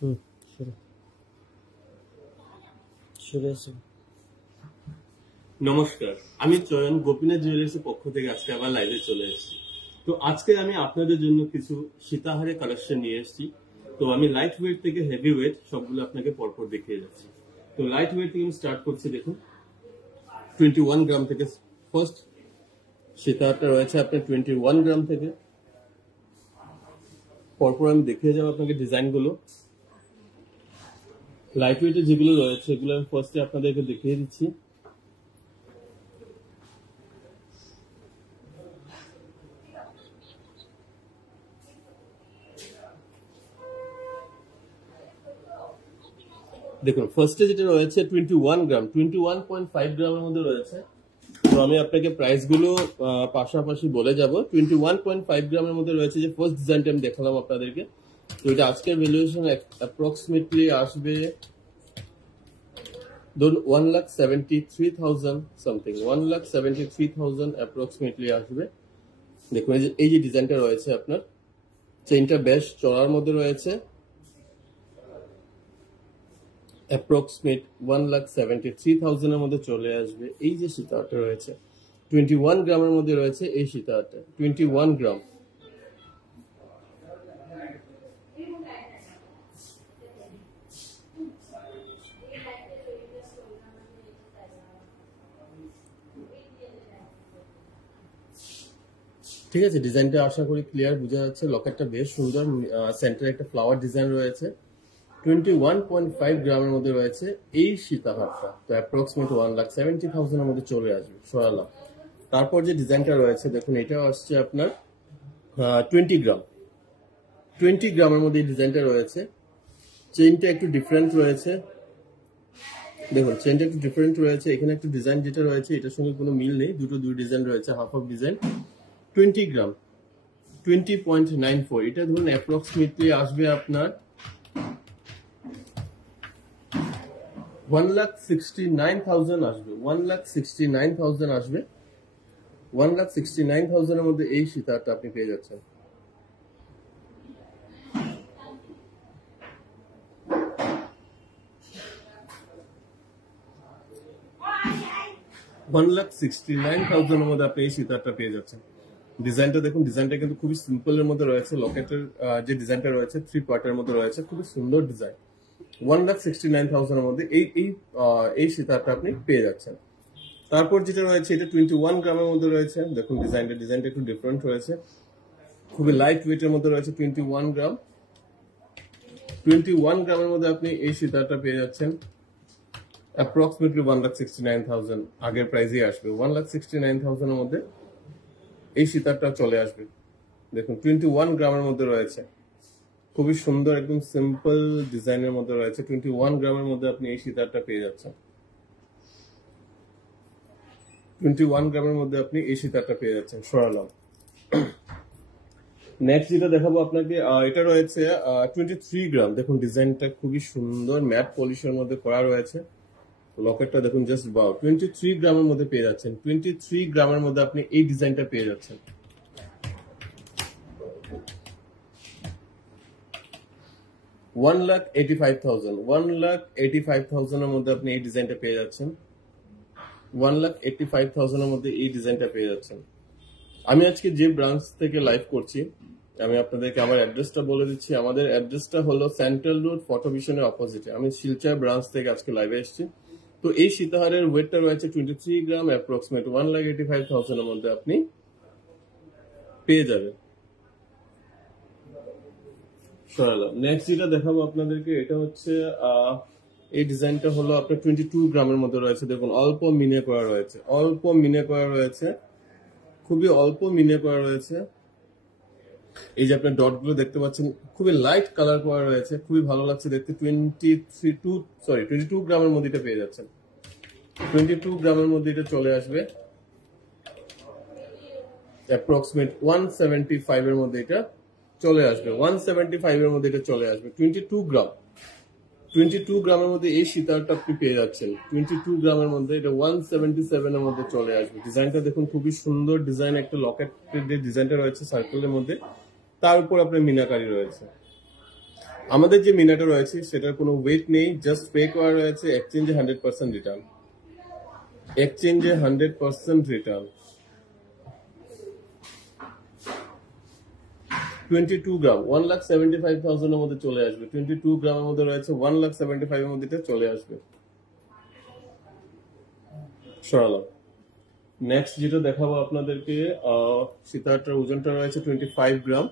হুম, শুরু শুরু আছে। নমস্কার, আমি চয়ন গোপীনাথ জুয়েলার্সের পক্ষ থেকে আজকে আবার লাইভে চলে এসেছি। তো আজকে আমি আপনাদের জন্য কিছু সীতাহারের কালেকশন নিয়ে এসেছি। তো আমি লাইট ওয়েট থেকে হেভি ওয়েট সবগুলো আপনাকে পরপর দেখিয়ে যাচ্ছি। তো লাইট ওয়েট থেকে আমি স্টার্ট করছি। দেখুন 21 গ্রাম থেকে ফার্স্ট সীতাহারটা রয়েছে আপনার 21 গ্রাম থেকে। পরপর আমি দেখিয়ে যাবো আপনাকে ডিজাইনগুলো। লাইট ওয়েটের যেগুলো রয়েছে এগুলো আমি ফার্স্টে আপনাদেরকে দেখিয়ে দিচ্ছি। দেখুন ফার্স্টে যেটা রয়েছে 21 গ্রাম, 21.5 গ্রামের মধ্যে রয়েছে। তো আমি আপনাকে প্রাইস গুলো পাশাপাশি বলে যাব। 21.5 গ্রামের মধ্যে রয়েছে যে ফার্স্ট ডিজাইনটা আমি দেখালাম আপনাদেরকে। তো এটা আজকের ভ্যালুয়েশন অ্যাপ্রক্সিমেটলি আসবে ধরুন 1,73,000 সামথিং, 1,73,000 অ্যাপ্রক্সিমেটলি আসবে। দেখুন এই যে ডিজাইনটা রয়েছে আপনার, চেইনটা বেশ চড়ার মধ্যে রয়েছে। অ্যাপ্রক্সিমেট 1,73,000 এর মধ্যে চলে আসবে। এই যে সীতাহারটা রয়েছে 21 গ্রামের মধ্যে রয়েছে। এই সীতাহারটা 21 গ্রাম। ঠিক আছে, ডিজাইনটা আশা করি ক্লিয়ার বোঝা যাচ্ছে। লকেটটা বেশ সুন্দর, সেন্টারে একটা ফ্লাওয়ার ডিজাইন রয়েছে। 21.5 গ্রামের মধ্যে রয়েছে এই সীতাহারটা। তো অ্যাপ্রক্সিমেট 1,70,000 এর মধ্যে চলে আসবে সোয়ালা। তারপর যে ডিজাইনটা রয়েছে দেখুন, এটাও আসছে আপনার 20 গ্রাম। 20 গ্রামের মধ্যে এই ডিজাইনটা রয়েছে। চেইনটা একটু ডিফারেন্ট রয়েছে। দেখুন চেইনটা একটু ডিফারেন্ট রয়েছে। এখানে একটু ডিজাইন যেটা রয়েছে এটার সঙ্গে কোনো মিল নেই, দুই ডিজাইন রয়েছে, হাফ অফ ডিজাইন। 20 গ্রাম, 20.94। এটা ধরুন অ্যাপ্রক্সিমেটলি আসবে আপনার 1,69,000 আসবে। 1,69,000 আসবে। 1,69,000 এর মধ্যে এই সীতাহারটা আপনি পেয়ে যাচ্ছেন। $1,69,000 এর মধ্যে আপনি এই সীতাহারটা পেয়ে যাচ্ছেন। ডিজাইনটা দেখুন, ডিজাইনটা কিন্তু খুবই সিম্পল এর মধ্যে রয়েছে। লকেটের যে ডিজাইনটা রয়েছে 3 পার্টের মধ্যে রয়েছে, খুবই সুন্দর ডিজাইন। 1,69,000 এর মধ্যে এই সীতাহারটা আপনি পেয়ে যাচ্ছেন। তারপর যেটা রয়েছে এটা 21 গ্রামের মধ্যে রয়েছে। দেখুন ডিজাইনটা একটু ডিফারেন্ট রয়েছে, খুবই লাইট ওয়েটের মধ্যে রয়েছে। 21 গ্রাম, 21 গ্রামের মধ্যে আপনি এই সীতাহারটা পেয়ে যাচ্ছেন। অ্যাপ্রক্সিমেটলি 1,69,000 আগের প্রাইসেই আসবে। 1,69,000 এর মধ্যে এই সীতাহারটা চলে আসবে। দেখুন 21 গ্রামের মধ্যে রয়েছে, খুবই সুন্দর একদম সিম্পল ডিজাইনের মধ্যে রয়েছে। 21 গ্রামের মধ্যে আপনি এই সীতাহারটা পেয়ে যাচ্ছেন। 21 গ্রামের মধ্যে আপনি এই সীতাহারটা পেয়ে যাচ্ছেন সরালাম। নেক্সট যেটা দেখাবো আপনাকে, এটা রয়েছে 23 গ্রাম। দেখুন ডিজাইনটা খুবই সুন্দর, ম্যাট পলিশের মধ্যে করা রয়েছে। লকেটটা দেখুন জাস্ট বাও। 23 গ্রামের মধ্যে পেয়ে যাচ্ছেন। 23 গ্রামের মধ্যে আপনি এই ডিজাইনটা পেয়ে যাচ্ছেন। $1,85,000 এর মধ্যে আপনি এই ডিজাইনটা পেয়ে যাচ্ছেন। 1,85,000 এর মধ্যে এই ডিজাইনটা পেয়ে যাচ্ছেন। আমি আজকে যে ব্রাঞ্চ থেকে লাইভ করছি, আমি আপনাদেরকে আমার অ্যাড্রেসটা বলে দিচ্ছি। আমাদের অ্যাড্রেসটা হলো সেন্ট্রাল রোড, ফটোভিশনের অপোজিটে। আমি শিলচর ব্রাঞ্চ থেকে আজকে লাইভে এসেছি। তো এই সীতাহারের ওয়েটটা রয়েছে 23 গ্রাম, অ্যাপ্রক্সিমেট 1,85,000 এর মধ্যে আপনি পেয়ে যাবেন। নেক্সট যেটা দেখাবো আপনাদেরকে, এটা হচ্ছে এই ডিজাইনটা হলো আপনার 22 গ্রামের মধ্যে রয়েছে। দেখুন অল্প মিনে করা রয়েছে, অল্প মিনে করা রয়েছে, খুবই অল্প মিনে করা রয়েছে। এই যে আপনার ডট গুলো দেখতে পাচ্ছেন, খুবই লাইট কালার করা রয়েছে, খুবই ভালো লাগছে দেখতে। 22 গ্রামের মধ্যে এটা পেয়ে যাচ্ছেন। 22 গ্রামের মধ্যে এটা চলে আসবে। অ্যাপ্রক্সিমেট 175 এর মধ্যে এটা চলে আসবে। 175 এর মধ্যে এটা চলে আসবে। 22 গ্রাম, 22 গ্রামের মধ্যে এই সীতাহারটা আপনি পেয়ে যাচ্ছেন। 22 গ্রামের মধ্যে এটা 177 এর মধ্যে চলে আসবে। ডিজাইনটা দেখুন, খুবই সুন্দর ডিজাইন। একটা লকেটের যে ডিজাইনটা রয়েছে সার্কেলের মধ্যে, তার উপর আপনার মিনাকারি রয়েছে। আমাদের যে মিনাটা রয়েছে সেটার কোনো ওয়েট নেই, জাস্ট পে করা রয়েছে, এক্সচেঞ্জে 100% রিটার্ন, এক্সচেঞ্জে 100% রিটার্ন। 22 গ্রাম 1,75,000 এর মধ্যে চলে আসবে। 22 গ্রামের মধ্যে রয়েছে, 1,75,000 এর মধ্যে চলে আসবে। সরালাম। নেক্সট যেটা দেখাবো আপনাদেরকে, সীতাহারটার ওজনটা রয়েছে 25 গ্রাম।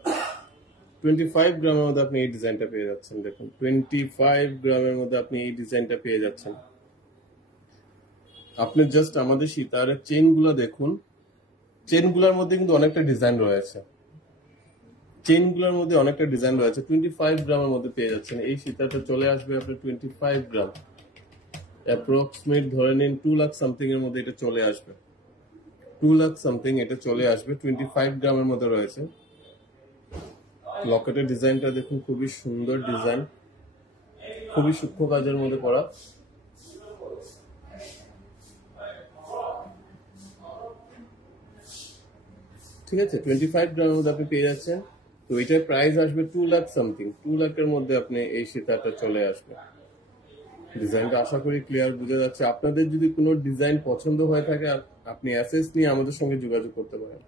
25 গ্রামের মধ্যে আপনি এই ডিজাইনটা পেয়ে যাচ্ছেন। দেখুন 25 গ্রামের মধ্যে আপনি এই ডিজাইনটা পেয়ে যাচ্ছেন। আপনি জাস্ট আমাদের সীতাহারের চেন গুলো দেখুন, চেন গুলোর মধ্যে কিন্তু অনেকটা ডিজাইন রয়েছে, চেন গুলোর মধ্যে অনেকটা ডিজাইন রয়েছে। 25 গ্রামের মধ্যে পেয়ে যাচ্ছেন। এই সীতাহারটা চলে আসবে আপনার 25 গ্রাম, অ্যাপ্রক্সিমেট ধরে নিন 2 লাখ সামথিং এর মধ্যে এটা চলে আসবে। 2 লাখ সামথিং এটা চলে আসবে। 25 গ্রামের মধ্যে রয়েছে। লকেটের ডিজাইনটা দেখুন, খুবই সুন্দর ডিজাইন, খুবই সূক্ষ্ম কাজের মধ্যে করা। ঠিক আছে, 25 গ্রামের মধ্যে আপনি পেয়ে যাচ্ছেন। তো এটার প্রাইস আসবে 2 লাখ সামথিং। 2 লাখের মধ্যে আপনি এই সীতাটা চলে আসবে। ডিজাইনটা আশা করি ক্লিয়ার বোঝা যাচ্ছে। আপনাদের যদি কোনো ডিজাইন পছন্দ হয়ে থাকে, আপনি অ্যাসেস নিয়ে আমাদের সঙ্গে যোগাযোগ করতে পারেন।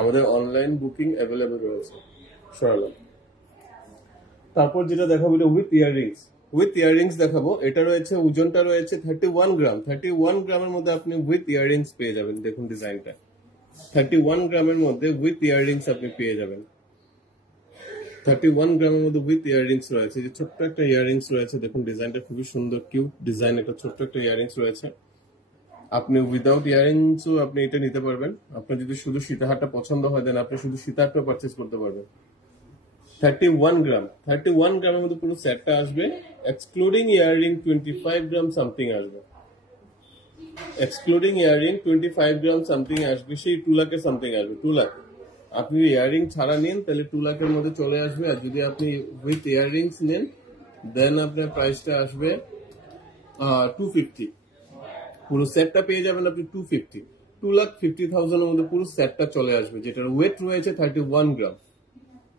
আমাদের অনলাইন বুকিং অ্যাভেলেবল রয়েছে। সরালাম। তারপর যেটা দেখাবো এটা উইথ ইয়াররিংস। উইথ ইয়াররিংস দেখাবো। এটা রয়েছে, ওজনটা রয়েছে 31 গ্রাম। 31 গ্রামের মধ্যে আপনি উইথ ইয়াররিংস পেয়ে যাবেন। দেখুন ডিজাইনটা, 31 গ্রামের মধ্যে উইথ ইয়াররিংস আপনি পেয়ে যাবেন। 31 গ্রামের মধ্যে উইথ ইয়াররিংস রয়েছে। যে ছোট্ট একটা ইয়াররিংস রয়েছে, দেখুন ডিজাইনটা খুবই সুন্দর, কিউট ডিজাইন। এটা ছোট্ট একটা ইয়াররিংস রয়েছে। আপনি উইদাউট ইয়াররিংসও আপনি এটা নিতে পারবেন। আপনার যদি শুধু সীতাহারটা পছন্দ হয়, দেন আপনি শুধু সীতাহারটা পারচেস করতে পারবেন। 31 গ্রাম, 31 গ্রামের মধ্যে পুরো সেটটা আসবে, এক্সক্লুডিং ইয়াররিং 25 গ্রাম সামথিং আসবে। এক্সক্লুডিং ইয়াররিং 25 গ্রাম সামথিং আসবে, সেই 2 লাখের সামথিং আসবে। 2 লাখ আপনি ইয়াররিং ছাড়া নেন তাহলে 2 লাখের মধ্যে চলে আসবে। আর যদি আপনি উইথ ইয়াররিংস নেন, দেন আপনার প্রাইসটা আসবে 250। পুরো সেটটা পেয়ে যাবেন আপনি 250। 2,50,000 এর মধ্যে পুরো সেটটা চলে আসবে, যেটার ওয়েট রয়েছে 31 গ্রাম।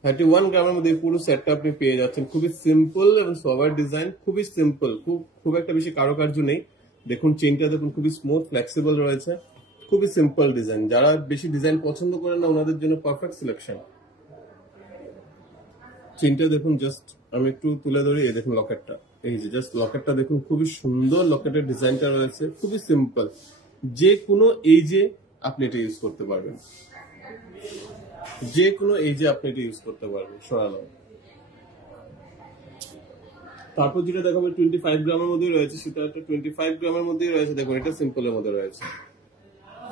31 গ্রামের মধ্যে পুরো সেটটা আপনি পেয়ে যাচ্ছেন। খুবই সিম্পল এবং সোবার ডিজাইন, খুবই সিম্পল, খুব একটা বেশি কারুকার্য নেই। দেখুন চেইনটা দেখুন, খুবই স্মুথ ফ্লেক্সিবল রয়েছে, খুবই সিম্পল ডিজাইন। যারা বেশি ডিজাইন পছন্দ করেন না, ওনাদের জন্য পারফেক্ট সিলেকশন। চেইনটা দেখুন, জাস্ট আমি একটু তুলে ধরি। এই দেখুন লকেটটা, এই যে জাস্ট লকেটটা দেখুন, খুবই সুন্দর লকেটের ডিজাইনটা রয়েছে, খুবই সিম্পল। যে কোনো এজে আপনি এটা ইউজ করতে পারবেন, যে কোনো এজে আপনি এটা ইউজ করতে পারবেন। সরালাম। তারপর যেটা দেখাবো 25 গ্রামের মধ্যে রয়েছে, সেটা একটা 25 গ্রামের মধ্যেই রয়েছে। দেখুন এটা সিম্পলের মধ্যে রয়েছে,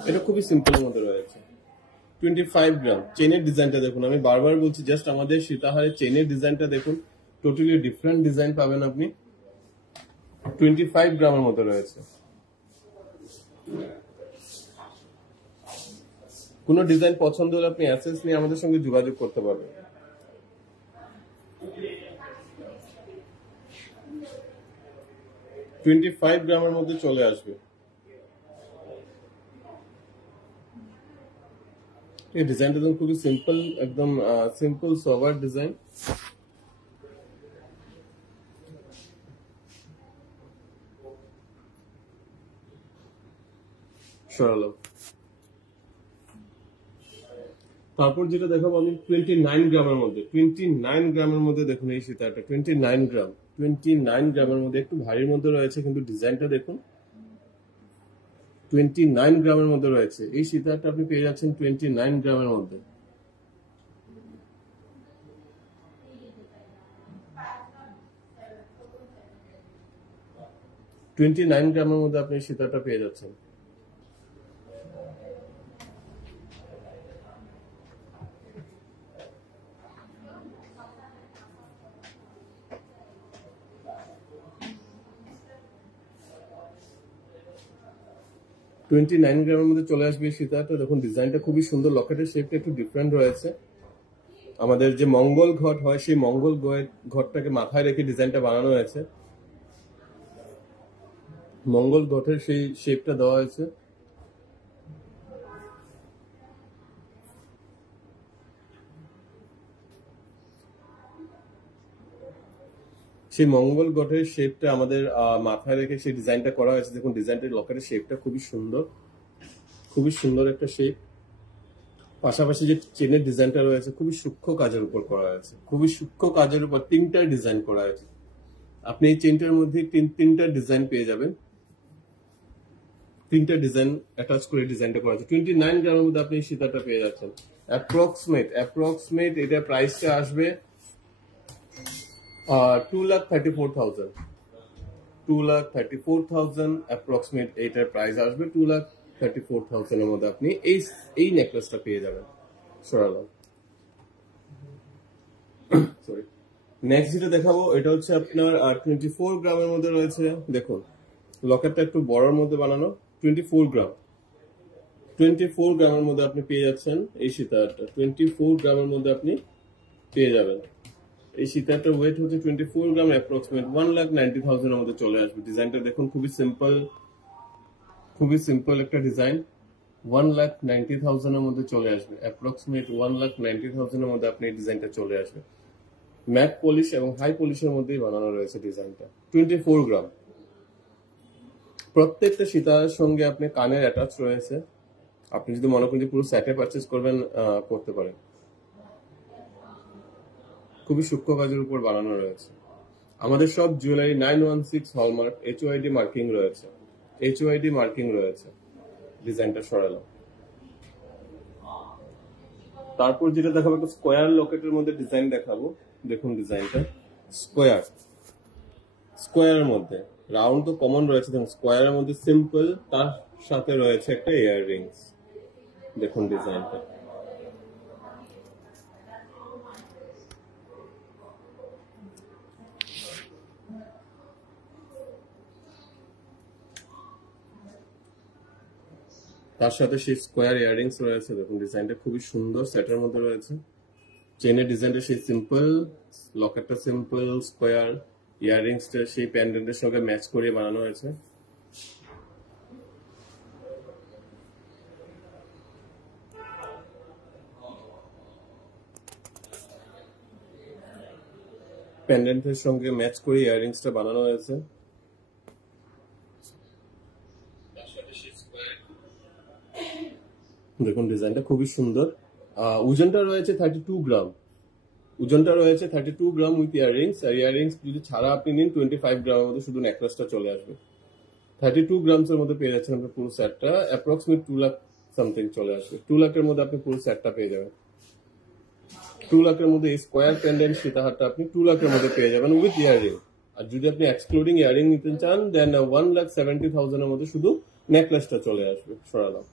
এটা খুবই সিম্পলের মধ্যে রয়েছে। 25 গ্রাম চেনের ডিজাইনটা দেখুন, আমি বারবার বলছি, জাস্ট আমাদের সীতাহারের চেনের ডিজাইনটা দেখুন, টোটালি ডিফারেন্ট ডিজাইন পাবেন আপনি। 25 গ্রামের মধ্যে রয়েছে। কোনো ডিজাইন পছন্দ হলে আপনি অ্যাসেস নিয়ে আমাদের সঙ্গে যোগাযোগ করতে পারবেন। $25 গ্রামের মধ্যে চলে আসবে। এই ডিজাইনটা একদম খুবই সিম্পল, একদম সিম্পল সোবার ডিজাইন। সরালাম। তারপর যেটা দেখাবো আমি 29 গ্রামের মধ্যে। 29 গ্রামের মধ্যে দেখুন এই সীতাটা 29 গ্রাম। 29 গ্রামের মধ্যে একটু ভারীর মধ্যে রয়েছে, কিন্তু ডিজাইনটা দেখুন 29 গ্রামের মধ্যে রয়েছে। এই সীতাটা আপনি পেয়ে যাচ্ছেন 29 গ্রামের মধ্যে। $29 গ্রামের মধ্যে আপনি সীতাটা পেয়ে যাচ্ছেন। $29 গ্রামের মধ্যে চলে আসবে সীতাটা। দেখুন ডিজাইনটা খুবই সুন্দর, লকেটের শেপটা একটু ডিফারেন্ট রয়েছে। আমাদের যে মঙ্গল ঘট হয়, সেই মঙ্গল ঘটটাকে মাথায় রেখে ডিজাইনটা বানানো হয়েছে। মঙ্গল ঘটের সেই শেপটা দেওয়া হয়েছে। সেই মঙ্গল গ্রহের শেপটা আমাদের মাথায় রেখে সেই ডিজাইনটা করা হয়েছে। দেখুন ডিজাইনটা, লকেটের শেপটা খুবই সুন্দর, খুবই সুন্দর একটা শেপ। পাশাপাশি যে চেনের ডিজাইনটা রয়েছে খুবই সূক্ষ্ম কাজের উপর করা হয়েছে, খুবই সূক্ষ্ম কাজের উপর তিনটা ডিজাইন করা হয়েছে। আপনি এই চেনটার মধ্যে তিনটা ডিজাইন পেয়ে যাবেন, তিনটা ডিজাইন অ্যাটাচ করে ডিজাইনটা করা হয়েছে। 29 গ্রামের মধ্যে আপনি সীতাটা পেয়ে যাচ্ছেন। অ্যাপ্রক্সিমেট এটা প্রাইসটা আসবে 2,34,000। 2,34,000 অ্যাপ্রক্সিমেট এইটার প্রাইস আসবে। 2,34,000 এর মধ্যে আপনি এই নেকলেসটা পেয়ে যাবেন। সরালাম, সরি। নেক্সট যেটা দেখাবো এটা হচ্ছে আপনার 24 গ্রামের মধ্যে রয়েছে। দেখুন লকেটটা একটু বড়র মধ্যে বানানো। 24 গ্রামের মধ্যে আপনি পেয়ে যাচ্ছেন এই সীতাহারটা। 24 গ্রামের মধ্যে আপনি পেয়ে যাবেন এই সীতাহারটার ওয়েট হচ্ছে 24 গ্রাম, অ্যাপ্রক্সিমেট 1,90,000 এর মধ্যে চলে আসবে। ডিজাইনটা দেখুন খুবই সিম্পল একটা ডিজাইন। 1,90,000 এর মধ্যে চলে আসবে, অ্যাপ্রক্সিমেট 1,90,000 এর মধ্যে আপনি এই ডিজাইনটা চলে আসবে। ম্যাট পলিশ এবং হাই পলিশের মধ্যেই বানানো রয়েছে ডিজাইনটা। 24 গ্রাম। প্রত্যেকটা সীতাহারের সঙ্গে আপনি কানের অ্যাটাচ রয়েছে। আপনি যদি মনে করেন যে পুরো সেটে পারচেজ করবেন, করতে পারেন। খুবই সূক্ষ্ম কাজের উপর বানানো রয়েছে। আমাদের সব জুয়েলারি 916 হলমার্ক, HOID মার্কিং রয়েছে। ডিজাইনটা সরালাম। তারপর যেটা দেখাবো একটা স্কোয়ার লকেটের মধ্যে ডিজাইন দেখাবো। দেখুন ডিজাইনটা স্কোয়ারের মধ্যে, রাউন্ড তো কমন রয়েছে, দেখুন স্কোয়ারের মধ্যে সিম্পল, তার সাথে রয়েছে একটা ইয়ার রিংস। দেখুন ডিজাইনটা তার সাথে সেই স্কোয়ার ইয়াররিংস রয়েছে। দেখুন ডিজাইনটা খুবই সুন্দর, সেটের মধ্যে রয়েছে। চেনের ডিজাইনটা সেই সিম্পল, লকেটটা সিম্পল, স্কোয়ার, ইয়াররিংসটা সেই প্যান্ডেন্টের সঙ্গে ম্যাচ করে বানানো হয়েছে। প্যান্ডেন্টের সঙ্গে ম্যাচ করে ইয়াররিংসটা বানানো হয়েছে। দেখুন ডিজাইনটা খুবই সুন্দর। ওজনটা রয়েছে 32 গ্রাম। With earrings. আর ইয়াররিংস যদি ছাড়া আপনি নিন 25 গ্রামের মধ্যে শুধু নেকলেসটা চলে আসবে। 32 গ্রামস এর মধ্যে পেয়ে যাচ্ছেন আপনি পুরো সেটটা। অ্যাপ্রক্সিমেট 2 লাখ সামথিং চলে আসবে। 2 লাখের মধ্যে আপনি পুরো সেটটা পেয়ে যাবেন। 2 লাখের মধ্যে এই স্কোয়ার প্যান্ডেন্ট সীতাহারটা আপনি 2 লাখের মধ্যে পেয়ে যাবেন উইথ ইয়াররিং। আর যদি আপনি এক্সক্লুডিং ইয়াররিং নিতে চান দেন 1,70,000 এর মধ্যে শুধু নেকলেসটা চলে আসবে। সরালাম।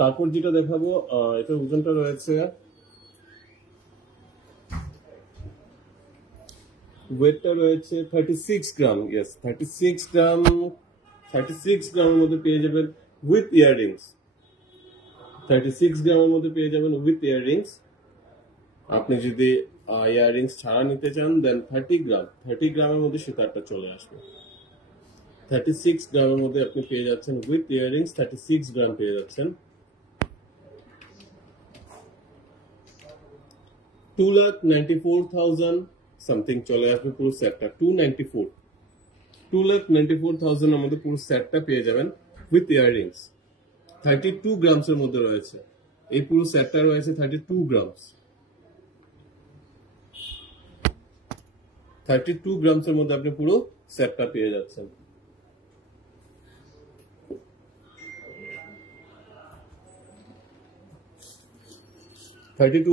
তারপর যেটা দেখাবো এটার ওজনটা রয়েছে, ওয়েটটা রয়েছে 36 গ্রাম। ইয়েস 36 গ্রাম। 36 গ্রামের মধ্যে পেয়ে যাবেন উইথ ইয়াররিংস। 36 গ্রামের মধ্যে পেয়ে যাবেন উইথ ইয়াররিংস। আপনি যদি ইয়াররিংস ছাড়া নিতে চান দেন 30 গ্রামের মধ্যে সীতাহারটা চলে আসবে। 36 গ্রামের মধ্যে আপনি পেয়ে যাচ্ছেন উইথ ইয়াররিংস। 36 গ্রাম পেয়ে যাচ্ছেন। 2,94,000 সামথিং চলে আসবে পুরো সেটটা। 2,94,000 এর মধ্যে পুরো সেটটা পেয়ে যাবেন উইথ ইয়াররিংস। 32 গ্রামস এর মধ্যে রয়েছে। এই পুরো সেটটা রয়েছে 32 গ্রামস। 32 গ্রামস এর মধ্যে আপনি পুরো সেটটা পেয়ে যাচ্ছেন।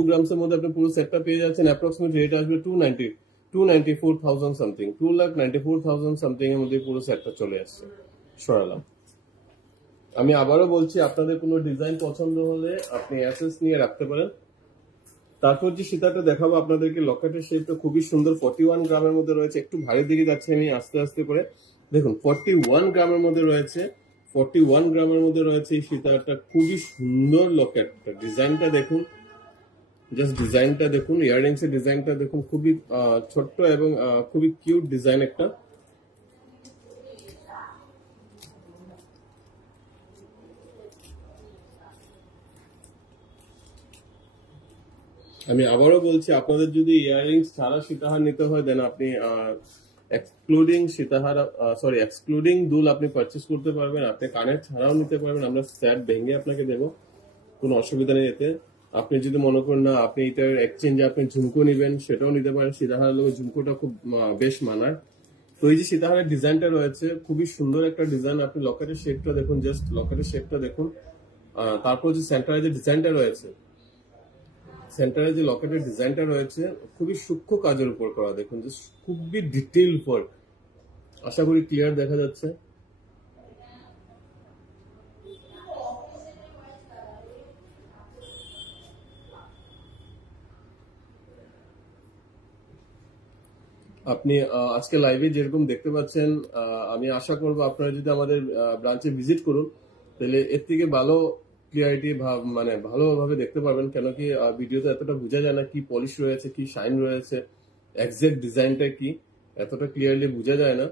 গ্রামস এর মধ্যে আপনি পুরো সেটটা পেয়ে যাচ্ছেন। অ্যাপ্রক্সিমেট রেট আসবে 2,94,000 সামথিং। 2,94,000 সামথিং এর মধ্যে পুরো সেটটা চলে আসছে। সরালাম। আমি আবারও বলছি, আপনাদের কোনো ডিজাইন পছন্দ হলে আপনি অ্যাসেস নিয়ে রাখতে পারেন। তারপর যে সীতাটা দেখাবো আপনাদেরকে, লকেটের শেপটা খুবই সুন্দর। 41 গ্রামের মধ্যে রয়েছে। একটু ভারী দিকে যাচ্ছে আমি আস্তে আস্তে করে। দেখুন 41 গ্রামের মধ্যে রয়েছে। 41 গ্রামের মধ্যে রয়েছে এই সীতাটা। খুবই সুন্দর লকেটটা। ডিজাইনটা দেখুন, জাস্ট ডিজাইনটা দেখুন, ইয়াররিংস এর ডিজাইনটা দেখুন। খুবই ছোট্ট এবং খুবই কিউট ডিজাইন একটা। আমি আবারও বলছি, আপনাদের যদি ইয়াররিংস ছাড়া সীতাহার নিতে হয় দেন আপনি এক্সক্লুডিং সীতাহার এক্সক্লুডিং দুল আপনি পারচেস করতে পারবেন। আপনি কানের ছাড়াও নিতে পারবেন, আমরা সেট ভেঙে আপনাকে দেবো, কোনো অসুবিধা নেই এতে। আপনি যদি মনে করেন না আপনি এটার এক্সচেঞ্জে আপনি ঝুমকো নেবেন, সেটাও নিতে পারেন। সীতাহারের লোক ঝুমকোটা খুব বেশ মানায়। তো এই যে সীতাহারের ডিজাইনটা রয়েছে, খুবই সুন্দর একটা ডিজাইন। আপনি লকেটের শেপটা দেখুন, জাস্ট লকেটের শেপটা দেখুন। তারপর যে সেন্টারে যে ডিজাইনটা রয়েছে, সেন্টারে যে লকেটের ডিজাইনটা রয়েছে খুবই সূক্ষ্ম কাজের উপর করা, দেখুন জাস্ট খুবই ডিটেইল ওয়ার্ক। আশা করি ক্লিয়ার দেখা যাচ্ছে। আপনি আজকে লাইভে যেরকম দেখতে পাচ্ছেন, আমি আশা করবো আপনারা যদি আমাদের ব্রাঞ্চে ভিজিট করুন তাহলে এর থেকে ভালো ক্লিয়ারিটি মানে ভালোভাবে দেখতে পারবেন। কেন কি ভিডিওতে এতটা বোঝা যায় না কি পলিশ রয়েছে, কি শাইন রয়েছে, এক্সাক্ট ডিজাইনটা কি, এতটা ক্লিয়ারলি বোঝা যায় না।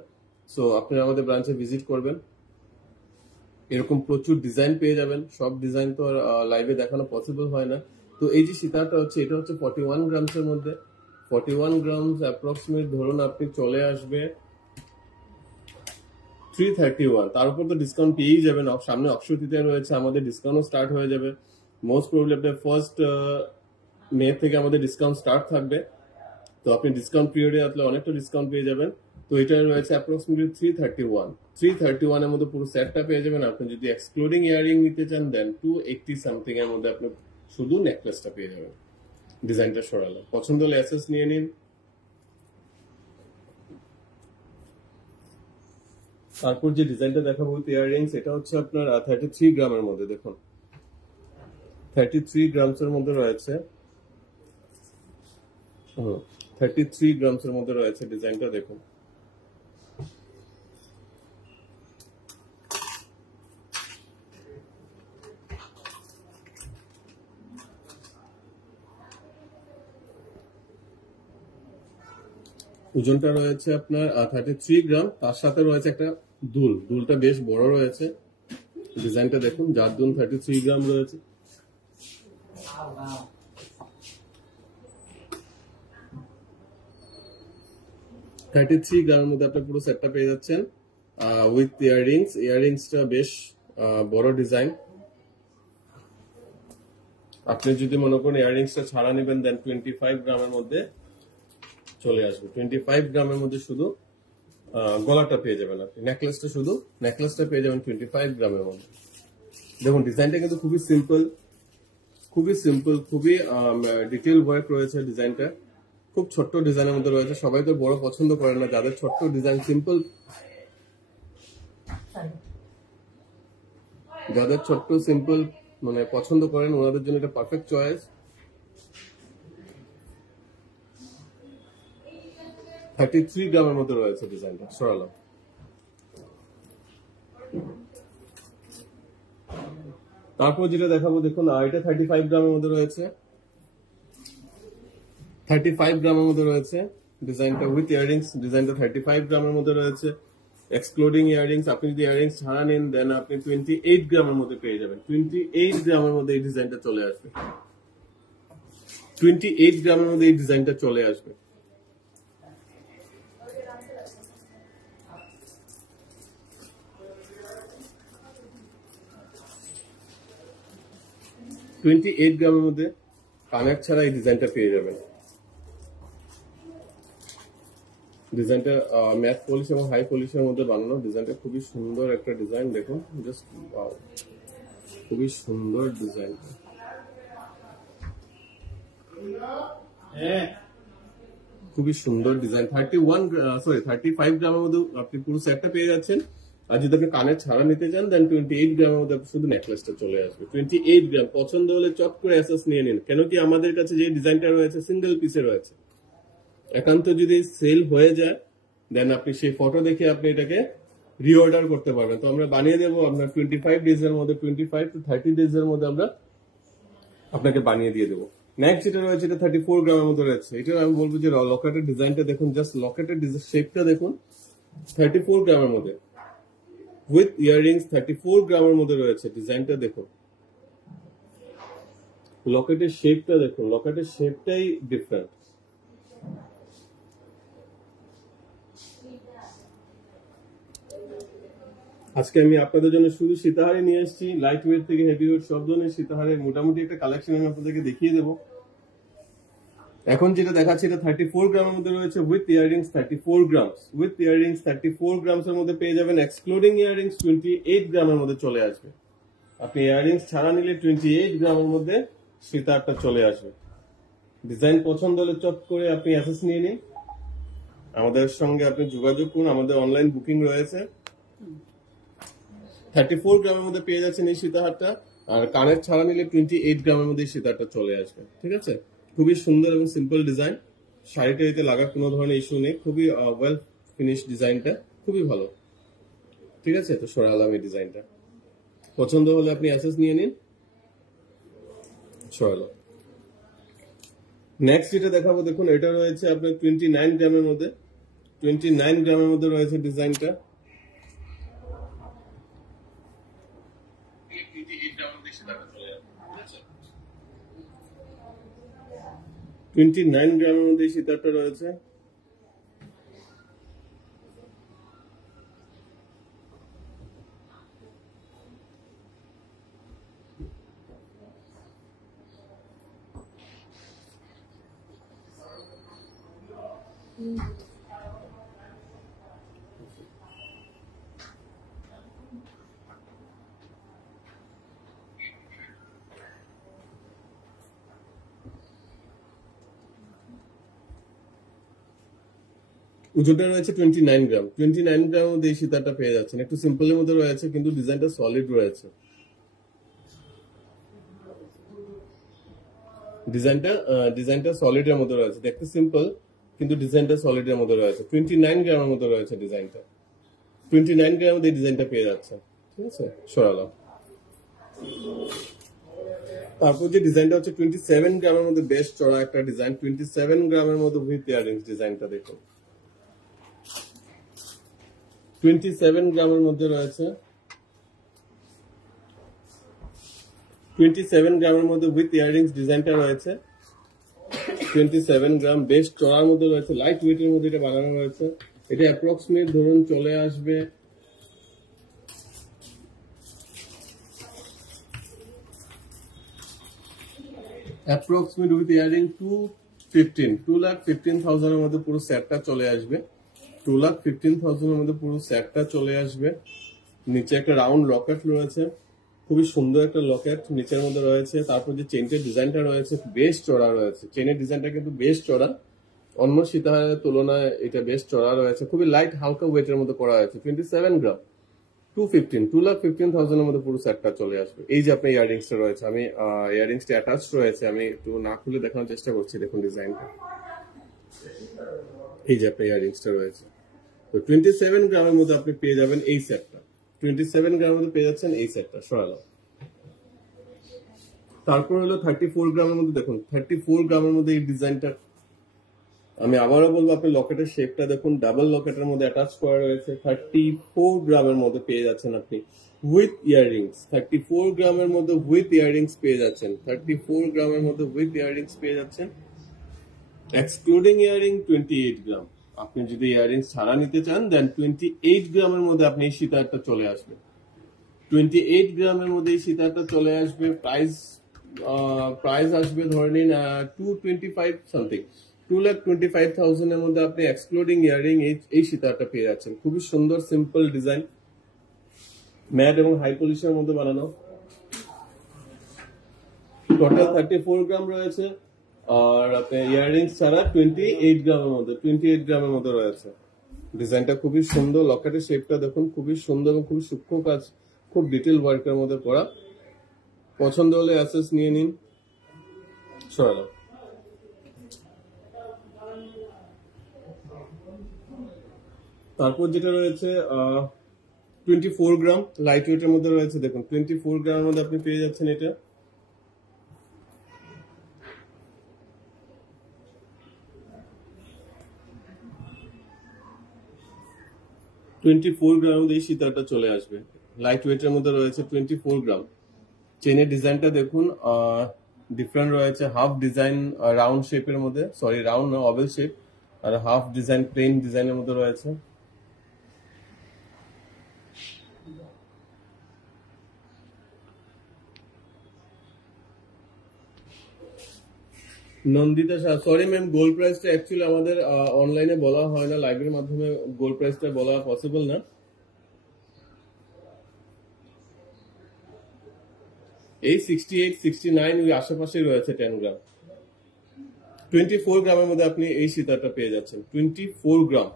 সো আপনারা আমাদের ব্রাঞ্চে ভিজিট করবেন, এরকম প্রচুর ডিজাইন পেয়ে যাবেন। সব ডিজাইন তো আর লাইভে দেখানো পসিবল হয় না। তো এই যে সীতাটা হচ্ছে, এটা হচ্ছে 41 গ্রামসের মধ্যে। 41 গ্রামস অ্যাপ্রক্সিমেট ধরুন আপনি চলে আসবে 331। তার উপর তো ডিসকাউন্ট পেয়েই যাবেন, সামনে অক্ষয় তৃতীয়া রয়েছে, আমাদের ডিসকাউন্টও স্টার্ট হয়ে যাবে। মোস্ট প্রবলি আপনার ফার্স্ট মে থেকে আমাদের ডিসকাউন্ট স্টার্ট থাকবে। তো আপনি ডিসকাউন্ট পিরিয়ডে আসলে অনেকটা ডিসকাউন্ট পেয়ে যাবেন। তো এটা রয়েছে অ্যাপ্রক্সিমেটলি 331। 331 এর মধ্যে পুরো সেটটা পেয়ে যাবেন। আপনি যদি এক্সক্লুডিং ইয়ারিং নিতে চান দেন 280 সামথিং এর মধ্যে আপনি শুধু নেকলেসটা পেয়ে যাবেন। ডিজাইনটা সরালে পছন্দ হলে অ্যাসেস নিয়ে নিন। তারপর যে ডিজাইনটা দেখাবো উইথ ইয়াররিংস, এটা হচ্ছে আপনার 33 গ্রামের মধ্যে। দেখুন 33 গ্রামসের মধ্যে রয়েছে। 33 গ্রামসের মধ্যে রয়েছে ডিজাইনটা দেখুন। ওজনটা রয়েছে আপনার 33 গ্রাম, তার সাথে রয়েছে একটা দুল। দুলটা বেশ বড় রয়েছে। ডিজাইনটা দেখুন, যার দুল 33 গ্রাম রয়েছে। গ্রামের মধ্যে আপনি পুরো সেটটা পেয়ে যাচ্ছেন উইথ ইয়াররিংস। ইয়াররিংসটা বেশ বড় ডিজাইন। আপনি যদি মনে করেন ইয়াররিংসটা ছাড়া নেবেন দেন 25 গ্রামের মধ্যে চলে আসবে। 25 গ্রামের মধ্যে শুধু গলাটা পেয়ে যাবেন আপনি, নেকলেসটা পেয়ে যাবেন 25 গ্রামের মধ্যে। দেখুন ডিজাইনটা কিন্তু খুবই সিম্পল, খুবই ডিটেল ওয়ার্ক রয়েছে ডিজাইনটা। খুব ছোট্ট ডিজাইনের মধ্যে রয়েছে। সবাই তো বড় পছন্দ করে না, যাদের ছোট্ট ডিজাইন সিম্পল, যাদের ছোট্ট সিম্পল মানে পছন্দ করেন ওনাদের জন্য এটা পারফেক্ট চয়েস। 33 গ্রামের মধ্যে রয়েছে ডিজাইনটা সরালাম। তারপর যেটা দেখাবো দেখুন, এটা 35 গ্রামের মধ্যে রয়েছে। 35 গ্রামের মধ্যে রয়েছে ডিজাইনটা উইথ ইয়াররিংস। ডিজাইনটা 35 গ্রামের মধ্যে রয়েছে এক্সক্লুডিং ইয়াররিংস। আপনি যদি ইয়াররিংস ছাড়া নেন দেন আপনি 28 গ্রামের মধ্যে পেয়ে যাবেন। 28 গ্রামের মধ্যে এই ডিজাইনটা চলে আসবে। 28 গ্রামের মধ্যে এই ডিজাইনটা চলে আসবে। গ্রামের মধ্যে কানেক্ট ছাড়া এই ডিজাইনটা পেয়ে যাবেন। ডিজাইনটা ম্যাট পলিশ এবং হাই পলিশের মধ্যে বানানো। ডিজাইনটা খুবই সুন্দর একটা ডিজাইন, দেখুন জাস্ট ওয়াও, খুবই সুন্দর ডিজাইন। খুবই সুন্দর ডিজাইন। 35 গ্রামের মধ্যে আপনি পুরো সেটটা পেয়ে যাচ্ছেন। আর যদি আপনি কানের ছাড়া নিতে চান দেন 28 গ্রামের মধ্যে শুধু নেকলেসটা চলে আসবে। 28 গ্রাম পছন্দ হলে চট করে অ্যাসেস নিয়ে নিন। কেন কি আমাদের কাছে যে ডিজাইনটা রয়েছে সিঙ্গেল পিসে রয়েছে। একান্ত যদি সেল হয়ে যায় দেন আপনি সেই ফটো দেখে আপনি এটাকে রিঅর্ডার করতে পারবেন। তো আমরা বানিয়ে দেবো আপনার 25 ডেজ এর মধ্যে, 25 to 30 ডেজ এর মধ্যে আমরা আপনাকে বানিয়ে দিয়ে দেবো। নেক্সট যেটা রয়েছে এটা 34 গ্রামের মধ্যে রয়েছে। এটা আমি বলবো যে লকেটের ডিজাইনটা দেখুন, জাস্ট লকেটের শেপটা দেখুন। 34 গ্রামের মধ্যে উইথ ইয়াররিংস 34 গ্রামের মধ্যে রয়েছে। ডিজাইনটা দেখুন, লকেটের শেপটা দেখুন, লকেটের শেপটাই ডিফারেন্ট। আজকে আমি আপনাদের জন্য শুধু সীতাহারে নিয়ে এসেছি, লাইট ওয়েট থেকে হেভি ওয়েট সব ধরনের সীতাহারে মোটামুটি একটা কালেকশন আমি আপনাদেরকে দেখিয়ে দেবো। এখন যেটা দেখাচ্ছি এটা 34 গ্রামের মধ্যে রয়েছে with earrings, 34 grams with earrings. 34 grams এর মধ্যে পেয়ে যাবেন, এক্সক্লুডিং ইয়াররিংস 28 গ্রামের মধ্যে চলে আসবে। আপনি ইয়াররিংস ছাড়া নিলে 28 গ্রামের মধ্যে সীতাহারটা চলে আসবে। ডিজাইন পছন্দ হলে চট করে আপনি অ্যাসেস নিয়ে নিন, আমাদের সঙ্গে আপনি যোগাযোগ করুন, আমাদের অনলাইন বুকিং রয়েছে। 34 গ্রামের মধ্যে পেয়ে যাচ্ছেন এই সীতাহারটা, আর কানের ছাড়া নিলে 28 গ্রামের মধ্যে সীতাহারটা চলে আসবে। ঠিক আছে, খুবই সুন্দর এবং সিম্পল ডিজাইন, শাড়িটাতে লাগার কোনো ধরনের ইস্যু নেই, খুবই ওয়েল ফিনিশ ডিজাইনটা, খুবই ভালো। ঠিক আছে, তো সরালাম এই ডিজাইনটা, পছন্দ হলে আপনি অ্যাসেস নিয়ে নিন, সরালাম। নেক্সট যেটা দেখাবো দেখুন, এটা রয়েছে আপনার 29 গ্রামের মধ্যে, 29 গ্রামের মধ্যে রয়েছে ডিজাইনটা। 29 গ্রামের মধ্যে সীতাহারটা রয়েছে। ওজনটা রয়েছে 29 গ্রাম। 29 গ্রামের মধ্যে এই সীতাহারটা পেয়ে যাচ্ছেন, একটু সিম্পলের মধ্যে রয়েছে কিন্তু ডিজাইনটা সলিড রয়েছে। ডিজাইনটা সলিডের মধ্যে রয়েছে, দেখতে সিম্পল কিন্তু ডিজাইনটা সলিডের মধ্যে রয়েছে। 29 গ্রামের মধ্যে রয়েছে ডিজাইনটা, 29 গ্রামের মধ্যে ডিজাইনটা পেয়ে যাচ্ছে। ঠিক আছে, সরালাম। তারপর যে ডিজাইনটা হচ্ছে 27 গ্রামের মধ্যে বেশ চড়া একটা ডিজাইন, 27 গ্রামের মধ্যে উইথ ইয়াররিংস ডিজাইনটা দেখুন। 27 গ্রামের মধ্যে রয়েছে, 27 গ্রামের মধ্যে উইথ ইয়াররিংস ডিজাইনটা রয়েছে। 27 গ্রাম বেশ চড়ার মধ্যে রয়েছে, লাইট ওয়েটের মধ্যে এটা বানানো রয়েছে। এটা অ্যাপ্রক্সিমেট ধরুন চলে আসবে অ্যাপ্রক্সিমেট উইথ ইয়ারিং 2,15,000 এর মধ্যে পুরো সেটটা চলে আসবে। 2,15,000 এর মধ্যে পুরো সেটটা চলে আসবে। নিচে একটা রাউন্ড লকেট রয়েছে, খুবই সুন্দর একটা লকেট নিচের মধ্যে রয়েছে। তারপর যে চেইনটার ডিজাইনটা রয়েছে বেশ চড়া রয়েছে, চেইনের ডিজাইনটা কিন্তু বেশ চড়া, অন্য সীতাহারের তুলনায় এটা বেশ চড়া রয়েছে। খুবই লাইট হালকা ওয়েটের মধ্যে করা হয়েছে। 27 গ্রাম 2,15,000 এর মধ্যে পুরো সেটটা চলে আসবে। এই যে আপনার ইয়াররিংসটা রয়েছে, আমি ইয়াররিংসটা অ্যাটাচড রয়েছে, আমি একটু না খুলে দেখানোর চেষ্টা করছি। দেখুন ডিজাইনটা, এই যে আপনার ইয়াররিংসটা রয়েছে। তো 27 গ্রামের মধ্যে আপনি পেয়ে যাবেন এই সেটটা, 27 গ্রামের মধ্যে পেয়ে যাচ্ছেন এই সেটটা, সরালাম। তারপর হলো 34 গ্রামের মধ্যে, দেখুন 34 গ্রামের মধ্যে এই ডিজাইনটা, আমি আবারও বলবো আপনি লকেটের শেপটা দেখুন, ডাবল লকেটের মধ্যে অ্যাটাচ করা রয়েছে। 34 গ্রামের মধ্যে পেয়ে যাচ্ছেন আপনি উইথ ইয়াররিংস, 34 গ্রামের মধ্যে উইথ ইয়াররিংস পেয়ে যাচ্ছেন, 34 গ্রামের মধ্যে উইথ ইয়াররিংস পেয়ে যাচ্ছেন। এক্সক্লুডিং ইয়াররিং 28 গ্রাম। আপনি যদি ইয়াররিংস ছাড়া নিতে চান দেন 28 গ্রামের মধ্যে আপনি এই সীতাহারটা চলে আসবে। 28 গ্রামের মধ্যে এই সীতাহারটা চলে আসবে। প্রাইস আসবে ধরে নিন 225 সামথিং, 2,25,000 এর মধ্যে আপনি এক্সক্লুডিং ইয়াররিং এই সীতাহারটা পেয়ে যাচ্ছেন। খুবই সুন্দর সিম্পল ডিজাইন, ম্যাট এবং হাই পলিশের মধ্যে বানানো। টোটাল 34 গ্রাম রয়েছে, আর আপনি ইয়াররিংস ছাড়া 28 গ্রামের মধ্যে, 28 গ্রামের মধ্যে রয়েছে। ডিজাইনটা খুবই সুন্দর, লকেটের শেপটা দেখুন খুবই সুন্দর এবং খুবই সূক্ষ্ম কাজ, খুব ডিটেল ওয়ার্কের মধ্যে করা। পছন্দ হলে অ্যাসেস নিয়ে নিন, সরালাম। তারপর যেটা রয়েছে 24 গ্রাম লাইট ওয়েটের মধ্যে রয়েছে, দেখুন 24 গ্রামের মধ্যে আপনি পেয়ে যাচ্ছেন এটা। গ্রামের মধ্যে এই সীতাহারটা চলে আসবে, লাইট ওয়েটের মধ্যে রয়েছে 24 গ্রাম। চেনের ডিজাইনটা দেখুন, ডিফারেন্ট রয়েছে, হাফ ডিজাইন রাউন্ড শেপের মধ্যে, সরি রাউন্ড না ওভাল শেপ, আর হাফ ডিজাইন প্লেন ডিজাইনের মধ্যে রয়েছে। Nandita Shah, sorry ma'am, gold প্রাইসটা অ্যাকচুয়ালি আমাদের অনলাইনে বলা হয় না, লাইভের মাধ্যমে গোল্ড প্রাইসটা বলা পসিবল না। এই 68, 69 ওই আশেপাশে রয়েছে 10 গ্রাম। 24 গ্রামের মধ্যে আপনি এই সীতাটা পেয়ে যাচ্ছেন, 24 গ্রাম।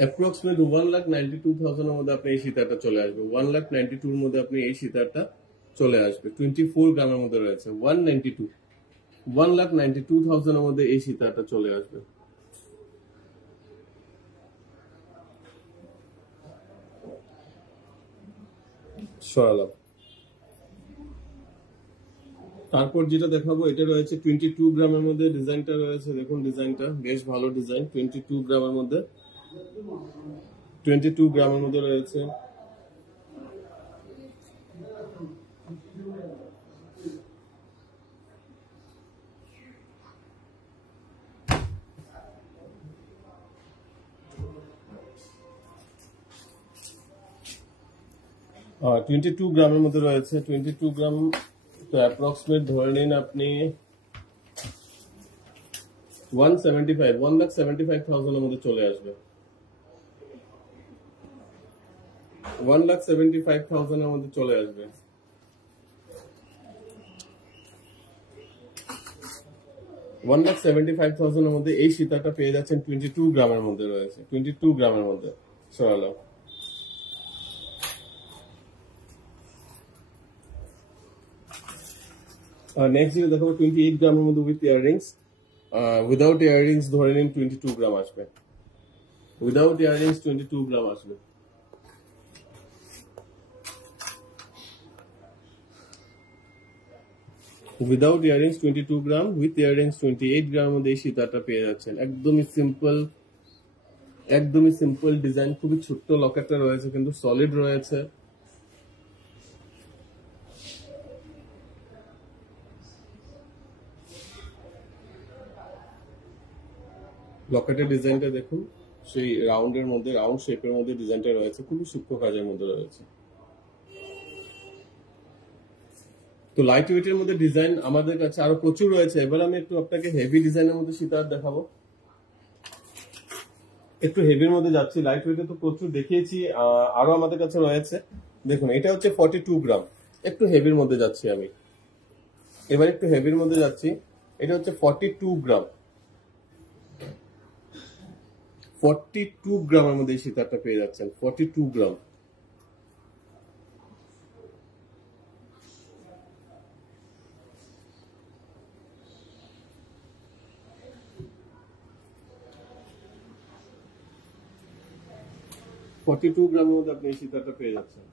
অ্যাপ্রক্সিমেট 1,92,000 এর মধ্যে আপনি এই সীতাটা চলে আসবে। 1,92,000 এর মধ্যে আপনি এই সীতাটা চলে আসবে। 24 গ্রামের মধ্যে রয়েছে 192, 1,92,000 এর মধ্যে এই সীতাটা চলে আসবে। সরালাম। তারপর যেটা দেখাবো এটা রয়েছে 22 গ্রামের মধ্যে, ডিজাইনটা রয়েছে দেখুন, ডিজাইনটা বেশ ভালো ডিজাইন। 22 গ্রামের মধ্যে, 22 গ্রামের মধ্যে রয়েছে। আর 22 গ্রামের মধ্যে রয়েছে, 22 গ্রাম তো অ্যাপ্রক্সিমেট ধরে নিন আপনি 1,75,000 এর মধ্যে চলে আসবে। 1,75,000 এর মধ্যে চলে আসবে। $1,75,000 এর মধ্যে এই সীতাটা পেয়ে যাচ্ছেন। 22 গ্রামের মধ্যে রয়েছে, 22 গ্রামের মধ্যে সরালাম। নেক্সট যেটা দেখাবো 28 গ্রামের মধ্যে উইথ ইয়াররিংস। উইদাউট ইয়াররিংস ধরে নিন 22 গ্রাম আসবে। উইদাউট ইয়াররিংস 22 গ্রাম আসবে। Without earrings 22 gram, with earrings 28 গ্রামের মধ্যে এই সীতাটা পেয়ে যাচ্ছেন। একদমই সিম্পল, একদমই সিম্পল ডিজাইন, খুবই ছোট্ট লকেটটা রয়েছে কিন্তু সলিড রয়েছে। লকেটের ডিজাইনটা দেখুন, সেই রাউন্ডের মধ্যে, রাউন্ড শেপের মধ্যে ডিজাইনটা রয়েছে, খুবই সূক্ষ্ম কাজের মধ্যে রয়েছে। তো লাইট ওয়েটের মধ্যে ডিজাইন আমাদের কাছে আরো প্রচুর রয়েছে। এবার আমি একটু আপনাকে হেভি ডিজাইনের মধ্যে সীতাহার দেখাবো। একটু হেভির মধ্যে যাচ্ছি, লাইট ওয়েটে তো প্রচুর দেখিয়েছি, আরো আমাদের কাছে রয়েছে। দেখুন এটা হচ্ছে 42 গ্রাম, একটু হেভির মধ্যে যাচ্ছি আমি। এবার একটু হেভির মধ্যে যাচ্ছি, এটা হচ্ছে 42 গ্রাম। 42 গ্রামের মধ্যে এই সীতাহারটা পেয়ে যাচ্ছেন, 42 গ্রাম। $42 গ্রামের মধ্যে আপনি এই সীতাহারটা পেয়ে যাচ্ছেন।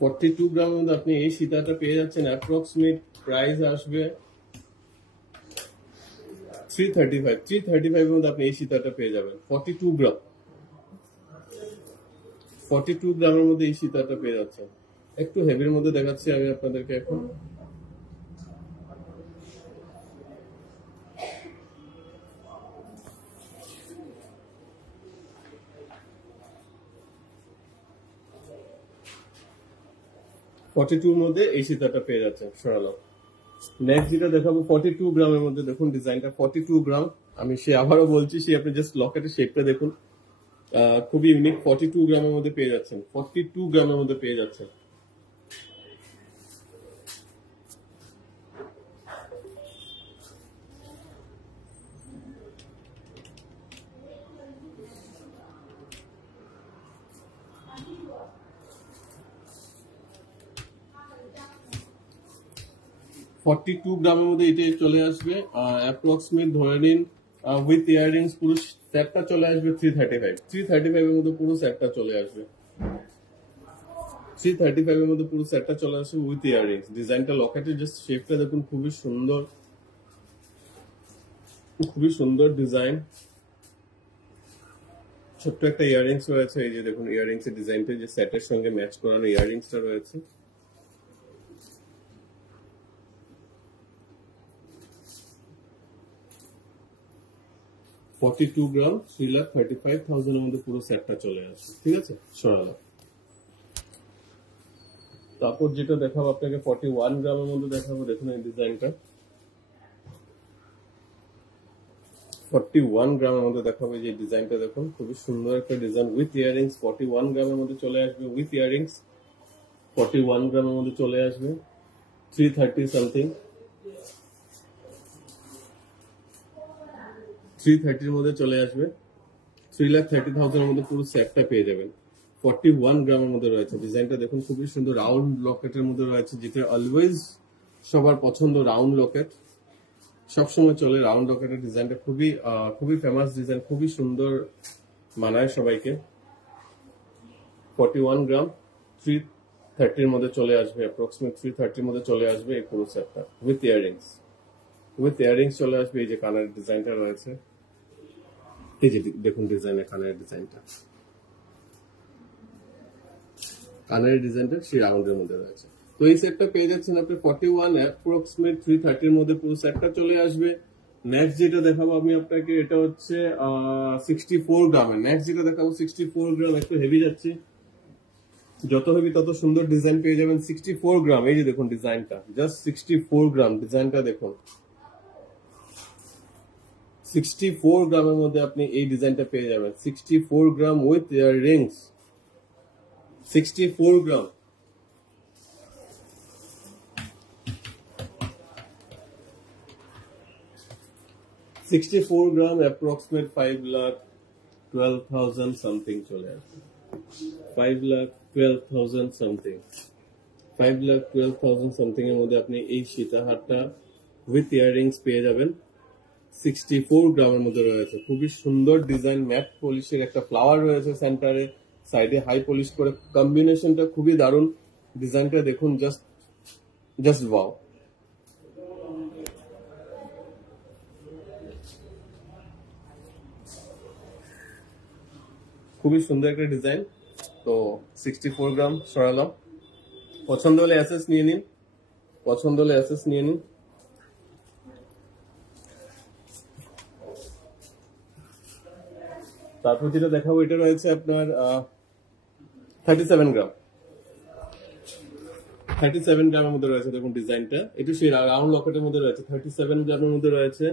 $42 গ্রামের মধ্যে আপনি এই সীতাহারটা পেয়ে যাচ্ছেন। অ্যাপ্রক্সিমেট প্রাইস আসবে 335, 335 এর মধ্যে আপনি এই সীতাহারটা পেয়ে যাবেন। 42 গ্রাম, 42 গ্রামের মধ্যে এই সীতাহারটা পেয়ে যাচ্ছেন। একটু হেভির মধ্যে দেখাচ্ছি আমি আপনাদেরকে এখন। $42 মধ্যে এই সীতাহারটা পেয়ে যাচ্ছেন, সরালাম। নেক্সট যেটা দেখাবো 42 গ্রামের মধ্যে, দেখুন ডিজাইনটা 42 গ্রাম। আমি আবারও বলছি, আপনি জাস্ট লকেটের শেপটা দেখুন, খুবই ইউনিক। 42 গ্রামের মধ্যে পেয়ে যাচ্ছেন, 42 গ্রামের মধ্যে পেয়ে যাচ্ছেন। $42 গ্রামের মধ্যে এটাই চলে আসবে। অ্যাপ্রক্সিমেট ধরে নিন উইথ ইয়াররিংস পুরো সেটটা চলে আসবে 335, 335 এর মধ্যে পুরো সেটটা চলে আসবে। 335 এর মধ্যে পুরো সেটটা চলে আসবে উইথ ইয়াররিংস। ডিজাইনটা, লকেটের জাস্ট শেপটা দেখুন, খুবই সুন্দর, খুবই সুন্দর ডিজাইন। ছোট্ট একটা ইয়াররিংস রয়েছে, এই যে দেখুন ইয়াররিংস এর ডিজাইনটা যে সেটের সঙ্গে ম্যাচ করানো ইয়াররিংসটা রয়েছে। $42 গ্রাম, 3,35,000 এর মধ্যে পুরো সেটটা চলে আসে। ঠিক আছে, সরালাম। তারপর যেটা দেখাবো আপনাকে 41 গ্রামের মধ্যে দেখাবো, দেখুন এই ডিজাইনটা। 41 গ্রামের মধ্যে দেখাবো, যে ডিজাইনটা দেখুন, খুবই সুন্দর একটা ডিজাইন উইথ ইয়াররিংস। 41 গ্রামের মধ্যে চলে আসবে উইথ ইয়াররিংস। 41 গ্রামের মধ্যে চলে আসবে 330 সামথিং, 330 এর মধ্যে চলে আসবে। 3,30,000 এর মধ্যে পুরো সেটটা পেয়ে যাবেন। 41 গ্রামের মধ্যে রয়েছে। ডিজাইনটা দেখুন, খুবই সুন্দর রাউন্ড লকেটের মধ্যে রয়েছে, যেটা অলওয়েজ সবার পছন্দ। রাউন্ড লকেট সবসময় চলে। রাউন্ড লকেটের ডিজাইনটা খুবই ফেমাস ডিজাইন, খুবই সুন্দর, মানায় সবাইকে। 41 গ্রাম, 330 এর মধ্যে চলে আসবে, অ্যাপ্রক্সিমেট 330 এর মধ্যে চলে আসবে এই পুরো সেটটা উইথ ইয়াররিংস। উইথ ইয়াররিংস চলে আসবে। এই যে কানের ডিজাইনটা রয়েছে, এই যে দেখুন ডিজাইনের কানের ডিজাইনটা, কানের ডিজাইনটা সেই রাউন্ডের মধ্যে রয়েছে। তো এই সেটটা পেয়ে যাচ্ছেন আপনি 41, অ্যাপ্রক্সিমেট 330 এর মধ্যে পুরো সেটটা চলে আসবে। নেক্সট যেটা দেখাবো আমি আপনাকে, এটা হচ্ছে 64 গ্রামের। নেক্সট যেটা দেখাবো 64 গ্রাম, একটু হেভি যাচ্ছে, যত হেভি তত সুন্দর ডিজাইন পেয়ে যাবেন। 64 গ্রাম, এই যে দেখুন ডিজাইনটা, জাস্ট 64 গ্রাম, ডিজাইনটা দেখুন। 64 গ্রামের মধ্যে আপনি এই ডিজাইনটা পেয়ে যাবেন। 64 গ্রাম with earrings, 64 gram. $64 gram, approximate 5,12,000 something চলে আসবে। 5,12,000 সামথিং, 5,12,000 সামথিং এর মধ্যে আপনি এই সীতাহারটা উইথ ইয়াররিংস পেয়ে যাবেন। 64 গ্রামের মধ্যে রয়েছে। খুবই সুন্দর ডিজাইন, ম্যাট পলিশের একটা ফ্লাওয়ার রয়েছে সেন্টারে, সাইডে হাই পলিশ করে, কম্বিনেশনটা খুবই দারুণ। ডিজাইনটা দেখুন, জাস্ট ওয়াও। খুবই সুন্দর একটা ডিজাইন। তো 64 গ্রাম সরালাম। পছন্দ হলে অ্যাসেস নিয়ে নিন, পছন্দ হলে অ্যাসেস নিয়ে নিন। তারপর যেটা দেখাবো, এটা রয়েছে আপনার 37 গ্রাম। 37 গ্রামের মধ্যে রয়েছে, দেখুন ডিজাইনটা একটু সেই রাউন্ড লকেটের মধ্যে রয়েছে। 37 গ্রামের মধ্যে রয়েছে।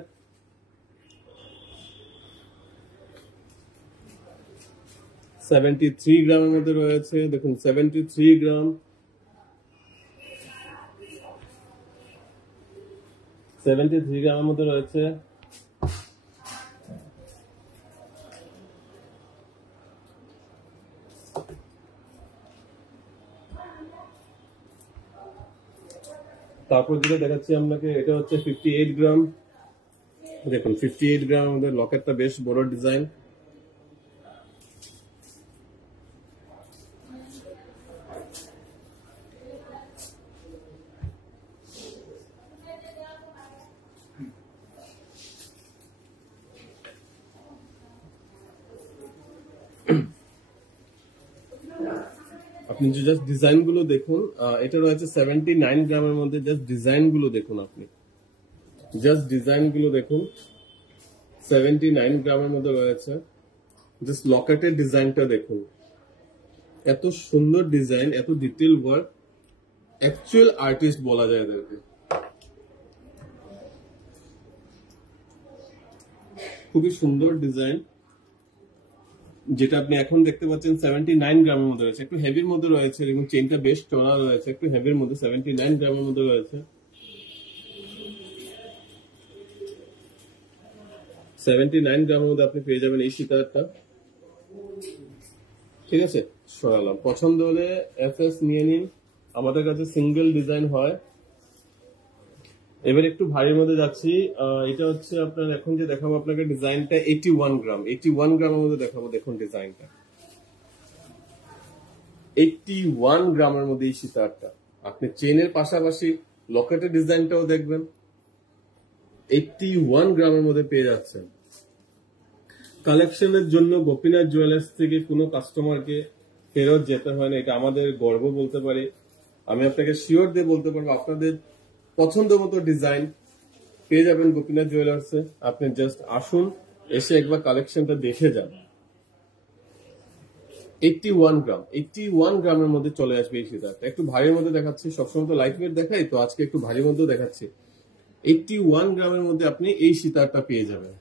73 গ্রামের মধ্যে রয়েছে, দেখুন 73 গ্রাম, 73 গ্রামের মধ্যে রয়েছে। তারপর যেটা দেখাচ্ছি আপনাকে, এটা হচ্ছে 58 গ্রাম। দেখুন 58 গ্রামের মধ্যে লকেটটা বেশ বড় ডিজাইন। আপনি জাস্ট ডিজাইন গুলো দেখুন। এটা রয়েছে 79 গ্রামের মধ্যে। জাস্ট ডিজাইন গুলো দেখুন, আপনি জাস্ট ডিজাইন গুলো দেখুন। 79 গ্রামের মধ্যে রয়েছে। জাস্ট লকেটের ডিজাইনটা দেখুন, এত সুন্দর ডিজাইন, এত ডিটেল ওয়ার্ক, অ্যাকচুয়াল আর্টিস্ট বলা যায় এদেরকে। খুবই সুন্দর ডিজাইন, যেটা আপনি এখন দেখতে পাচ্ছেন 79 গ্রামের মধ্যে রয়েছে। একটু হেভির মধ্যে রয়েছে, এবং চেনটা বেশ চড়া রয়েছে, একটু হেভির মধ্যে 79 গ্রামের মধ্যে রয়েছে। 79 গ্রামের মধ্যে আপনি পেয়ে যাবেন এই সীতাহারটা। ঠিক আছে, সরালাম। পছন্দ হলে এফএস নিয়ে নিন। আমাদের কাছে সিঙ্গেল ডিজাইন হয়। এবার একটু ভারীর মধ্যে যাচ্ছি। এটা হচ্ছে আপনার, এখন যে দেখাবো আপনাকে ডিজাইনটা 81 গ্রাম। 81 গ্রামের মধ্যে দেখাবো, দেখুন ডিজাইনটা 81 গ্রামের মধ্যে এই সীতাহারটা। আপনি চেনের পাশাপাশি লকেটের ডিজাইনটাও দেখবেন। 81 গ্রামের মধ্যে পেয়ে যাচ্ছেন। কালেকশনের জন্য গোপীনাথ জুয়েলার্স থেকে কোনো কাস্টমারকে ফেরত যেতে হয় না, এটা আমাদের গর্ব বলতে পারি। আমি আপনাকে শিওর দিয়ে বলতে পারবো আপনাদের পছন্দ মতো ডিজাইন পেয়ে যাবেন গোপীনাথ জুয়েলার্সে। আপনি জাস্ট আসুন, এসে একবার কালেকশনটা দেখে যান। 81 গ্রাম, 81 গ্রামের মধ্যে চলে আসবে এই সীতাহারটা। একটু ভারীর মধ্যে দেখাচ্ছি, সবসময় তো লাইট ওয়েট দেখাই, তো আজকে একটু ভারীর মধ্যে দেখাচ্ছি। 81 গ্রামের মধ্যে আপনি এই সীতাহারটা পেয়ে যাবেন।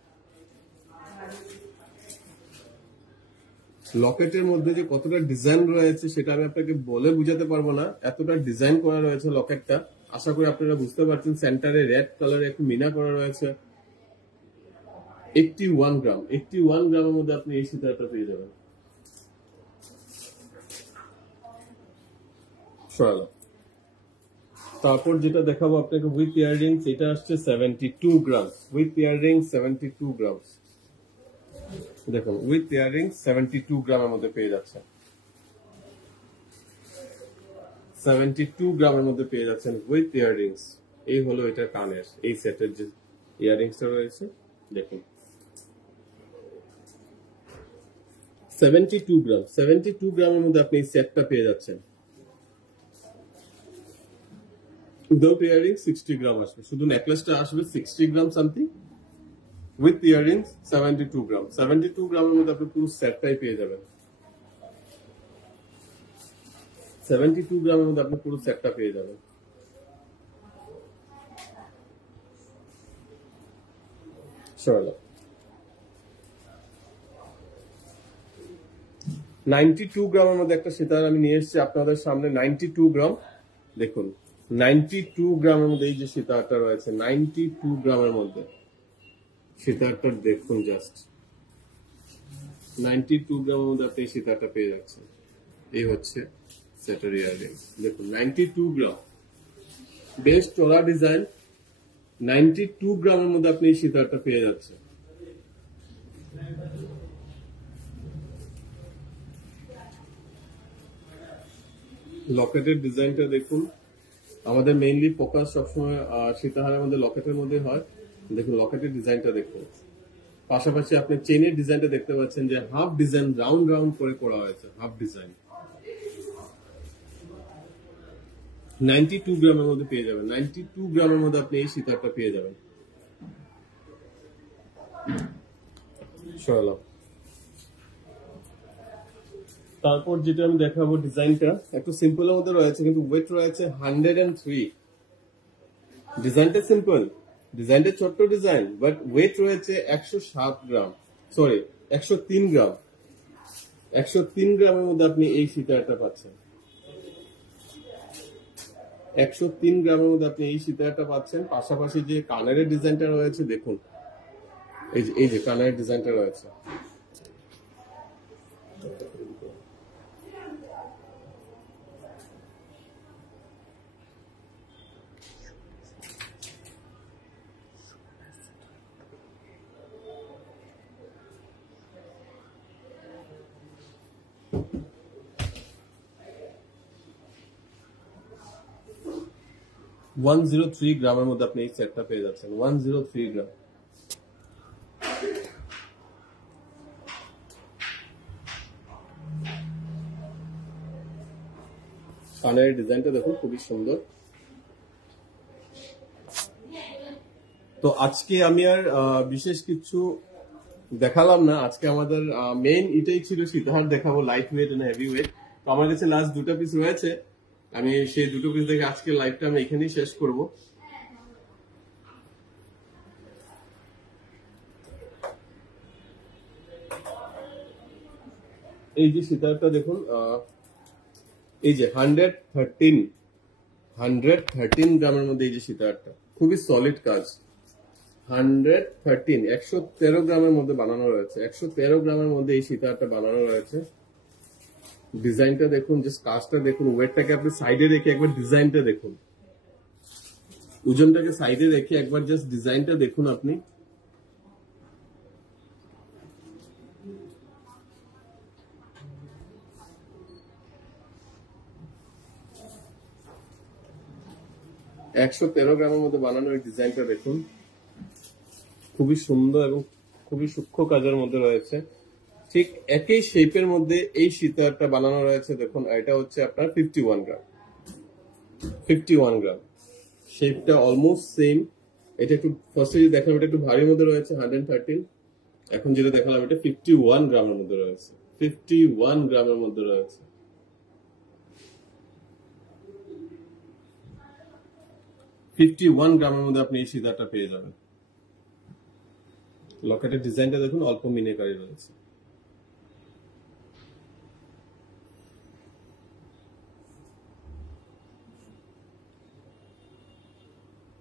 লকেটের মধ্যে যে কতটা ডিজাইন রয়েছে সেটা আমি আপনাকে বলে বুঝাতে পারবো না, এতটা ডিজাইন করা রয়েছে লকেটটা। আশা করি আপনারা বুঝতে পারছেন। সেন্টারে রেড কালারে একটু মিনা করা রয়েছে। 81 গ্রাম, 81 গ্রামের মধ্যে আপনি এই সীতাহারটা পেয়ে যাবেন। সরালাম। তারপর যেটা দেখাবো আপনাকে উইথ ইয়াররিংস, এটা আসছে 72 গ্রাম, উইথ ইয়াররিংস 72 গ্রাম। দেখুন উইথ ইয়াররিংস 72 গ্রামের মধ্যে পেয়ে যাচ্ছেন। 72 গ্রামের মধ্যে পেয়ে যাচ্ছেন উইথ ইয়াররিংস। এই হলো এটা কানের এই সেটের যে ইয়াররিংসটা রয়েছে, দেখুন 72 গ্রাম, 72 গ্রামের মধ্যে আপনি এই সেটটা পেয়ে যাচ্ছেন। উইদাউট ইয়াররিং 60 গ্রাম আসবে, শুধু নেকলেসটা আসবে 60 গ্রাম সামথিং। উইথ ইয়াররিংস 72 গ্রাম, 72 গ্রামের মধ্যে আপনি পুরো সেটটাই পেয়ে যাবেন। 72 গ্রামের মধ্যে আপনি পুরো সেটটা পেয়ে যাবেন। সরলা 92 গ্রামের মধ্যে একটা সীতাহার আমি নিয়ে এসেছি আপনাদের সামনে। 92 গ্রাম, দেখুন 92 গ্রামের মধ্যে এই যে সীতাহারটা রয়েছে, 92 গ্রামের মধ্যে সীতাহারটা দেখুন জাস্ট। 92 গ্রামের মধ্যে আপনি এই সীতাহারটা পেয়ে যাচ্ছেন। এই হচ্ছে সেটের ইয়াররিং, দেখুন 92 গ্রাম, বেশ চড়া ডিজাইন। 92 গ্রামের মধ্যে আপনি এই সীতাহারটা পেয়ে যাচ্ছেন। লকেটের ডিজাইনটা দেখুন, আমাদের মেইনলি ফোকাস সবসময় সীতাহারের মধ্যে লকেটের মধ্যে হয়। দেখুন লকেটের ডিজাইনটা দেখুন, পাশাপাশি আপনি চেনের ডিজাইনটা দেখতে পাচ্ছেন যে হাফ ডিজাইন রাউন্ড রাউন্ড করে করা হয়েছে, হাফ ডিজাইন। 92 গ্রামের মধ্যে পেয়ে যাবেন, 92 গ্রামের মধ্যে আপনি এই সীতাহারটা পেয়ে যাবেন। সরালাম। তারপর যেটা আমি দেখাবো ডিজাইনটা একটু সিম্পলের মধ্যে রয়েছে, কিন্তু ওয়েট রয়েছে 103। ডিজাইনটা সিম্পল, ডিজাইনটা ছোট্ট ডিজাইন, বাট ওয়েট রয়েছে 107 গ্রাম, সরি 103 গ্রাম। 103 গ্রামের মধ্যে আপনি এই সীতাহারটা পাচ্ছেন। 103 গ্রামের মধ্যে আপনি এই সীতাহারটা পাচ্ছেন। পাশাপাশি যে কানের ডিজাইনটা রয়েছে দেখুন, এই যে কানের ডিজাইনটা রয়েছে, ওয়ান 103 গ্রামের মধ্যে আপনি এই সেটটা পেয়ে যাচ্ছেন। 103 গ্রাম। কানের ডিজাইনটা দেখুন খুবই সুন্দর। তো আজকে আমি আর বিশেষ কিছু দেখালাম না। আজকে আমাদের মেইন এটাই ছিল, সীতাহার দেখাবো light weight and heavy weight. তো আমার কাছে লাস্ট দুটো পিস রয়েছে, আমি সেই দুটো পিস দেখে আজকে লাইভটা আমি এখানেই শেষ করব। এই যে সীতাহারটা দেখুন, এই যে 113 গ্রামের মধ্যে এই যে সীতাহারটা, খুবই সলিড কাজ। 113 গ্রামের মধ্যে বানানো রয়েছে, 113 গ্রামের মধ্যে এই সীতাহারটা বানানো রয়েছে। ডিজাইনটা দেখুন, জাস্ট কাজটা দেখুন, ওয়েটটাকে আপনি সাইডে রেখে একবার ডিজাইনটা দেখুন, ওজনটাকে সাইডে রেখে একবার জাস্ট ডিজাইনটা দেখুন আপনি। একশো 13 গ্রামের মধ্যে বানানো এই ডিজাইনটা দেখুন, খুবই সুন্দর এবং খুবই সূক্ষ্ম কাজের মধ্যে রয়েছে। ঠিক একই শেপের মধ্যে এই সীতাহারটা বানানো রয়েছে, দেখুন এটা হচ্ছে আপনার 51 গ্রাম। 51 গ্রাম, শেপটা অলমোস্ট সেম। এটা একটু ফার্স্টে যে দেখালাম এটা একটু ভারীর মধ্যে রয়েছে 113, এখন যেটা দেখালাম এটা 51 গ্রামের মধ্যে রয়েছে। 51 গ্রামের মধ্যে রয়েছে। 51 গ্রামের মধ্যে আপনি এই সীতাহারটা পেয়ে যাবেন। লকেটের ডিজাইনটা দেখুন, অল্প মিনেকারি রয়েছে।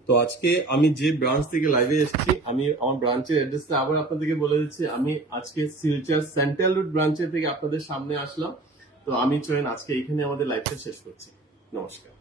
তো আজকে আমি যে ব্রাঞ্চ থেকে লাইভে এসেছি, আমি আমার ব্রাঞ্চের অ্যাড্রেসটা আবার আপনাদেরকে বলে দিচ্ছি। আমি আজকে শিলচর সেন্ট্রাল রুট ব্রাঞ্চের থেকে আপনাদের সামনে আসলাম। তো আমি চয়ন আজকে এখানে আমাদের লাইভটা শেষ করছি। নমস্কার।